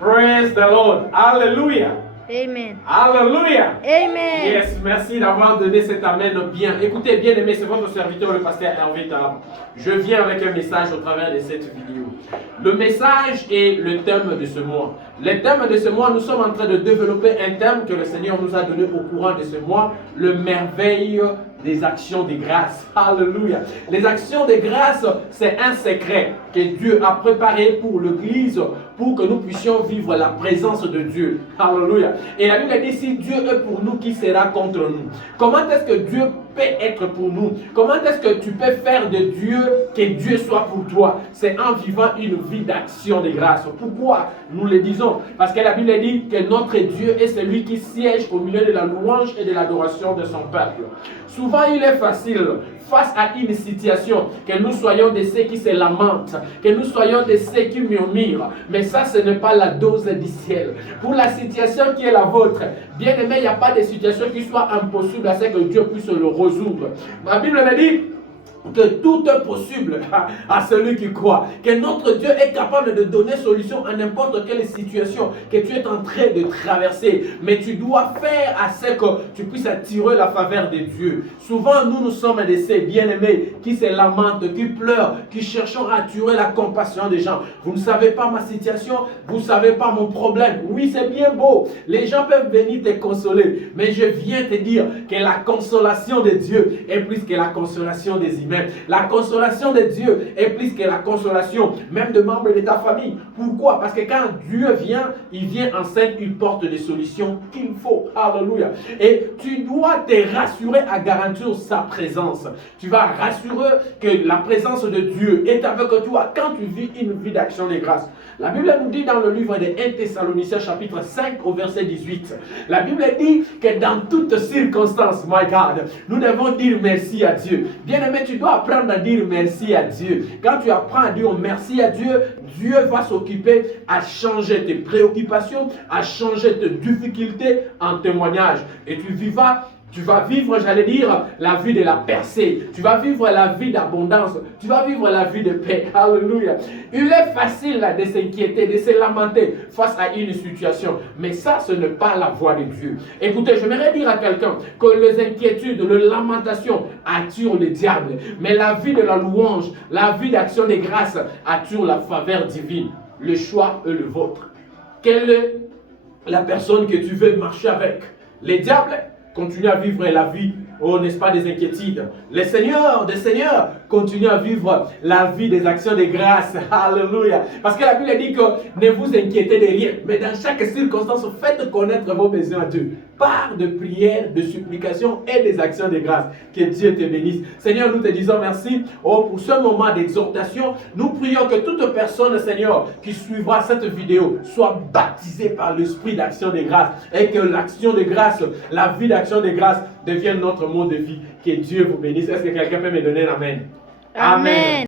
Praise the Lord. Hallelujah. Amen. Hallelujah. Amen. Yes, merci d'avoir donné cet amen bien. Écoutez, bien aimé, c'est votre serviteur, le pasteur Hervé Tarab. Je viens avec un message au travers de cette vidéo. Le message est le thème de ce mois. Le thème de ce mois, nous sommes en train de développer un thème que le Seigneur nous a donné au courant de ce mois, le merveille des actions de grâce. Alléluia. Les actions de grâce, c'est un secret que Dieu a préparé pour l'Église, pour que nous puissions vivre la présence de Dieu. Alléluia. Et la Bible dit, si Dieu est pour nous, qui sera contre nous? Comment est-ce que Dieu peut être pour nous? Comment est-ce que tu peux faire de Dieu que Dieu soit pour toi? C'est en vivant une vie d'action de grâce. Pourquoi nous le disons? Parce que la Bible dit que notre Dieu est celui qui siège au milieu de la louange et de l'adoration de son peuple. Souvent, il est facile, face à une situation, que nous soyons de ceux qui se lamentent, que nous soyons de ceux qui murmurent. Mais ça, ce n'est pas la dose du ciel. Pour la situation qui est la vôtre, bien aimé, il n'y a pas de situation qui soit impossible à ce que Dieu puisse le résoudre. Ma Bible me dit que tout est possible à celui qui croit. Que notre Dieu est capable de donner solution à n'importe quelle situation que tu es en train de traverser. Mais tu dois faire à ce que tu puisses attirer la faveur de Dieu. Souvent, nous sommes de ces bien-aimés qui se lamentent, qui pleurent, qui cherchent à attirer la compassion des gens. Vous ne savez pas ma situation, vous ne savez pas mon problème. Oui, c'est bien beau. Les gens peuvent venir te consoler. Mais je viens te dire que la consolation de Dieu est plus que la consolation des humains. La consolation de Dieu est plus que la consolation même de membres de ta famille. Pourquoi? Parce que quand Dieu vient, il vient enceinte, il porte des solutions qu'il faut. Alléluia. Et tu dois te rassurer à garantir sa présence. Tu vas rassurer que la présence de Dieu est avec toi quand tu vis une vie d'action de grâce. La Bible nous dit dans le livre de 1 Thessaloniciens chapitre 5 au verset 18. La Bible dit que dans toutes circonstances, my God, nous devons dire merci à Dieu. Bien aimé, tu dois apprendre à dire merci à Dieu. Quand tu apprends à dire merci à Dieu, Dieu va s'occuper à changer tes préoccupations, à changer tes difficultés en témoignage. Et tu vas vivre, j'allais dire, la vie de la percée. Tu vas vivre la vie d'abondance. Tu vas vivre la vie de paix. Alléluia. Il est facile de s'inquiéter, de se lamenter face à une situation. Mais ça, ce n'est pas la voie de Dieu. Écoutez, j'aimerais dire à quelqu'un que les inquiétudes, les lamentations attirent le diable. Mais la vie de la louange, la vie d'action de grâce attire la faveur divine. Le choix est le vôtre. Quelle est la personne que tu veux marcher avec? Le diable continue à vivre la vie, oh, n'est-ce pas, des inquiétudes. Les seigneurs des seigneurs continuent à vivre la vie des actions de grâce. Alléluia. Parce que la Bible dit que ne vous inquiétez de rien, mais dans chaque circonstance, faites connaître vos besoins à Dieu. Par de prières, de supplications et des actions de grâce. Que Dieu te bénisse. Seigneur, nous te disons merci pour ce moment d'exhortation. Nous prions que toute personne, Seigneur, qui suivra cette vidéo soit baptisée par l'esprit d'action de grâce et que l'action de grâce, la vie d'action de grâce devienne notre mode de vie. Que Dieu vous bénisse. Est-ce que quelqu'un peut me donner un amen? Amen.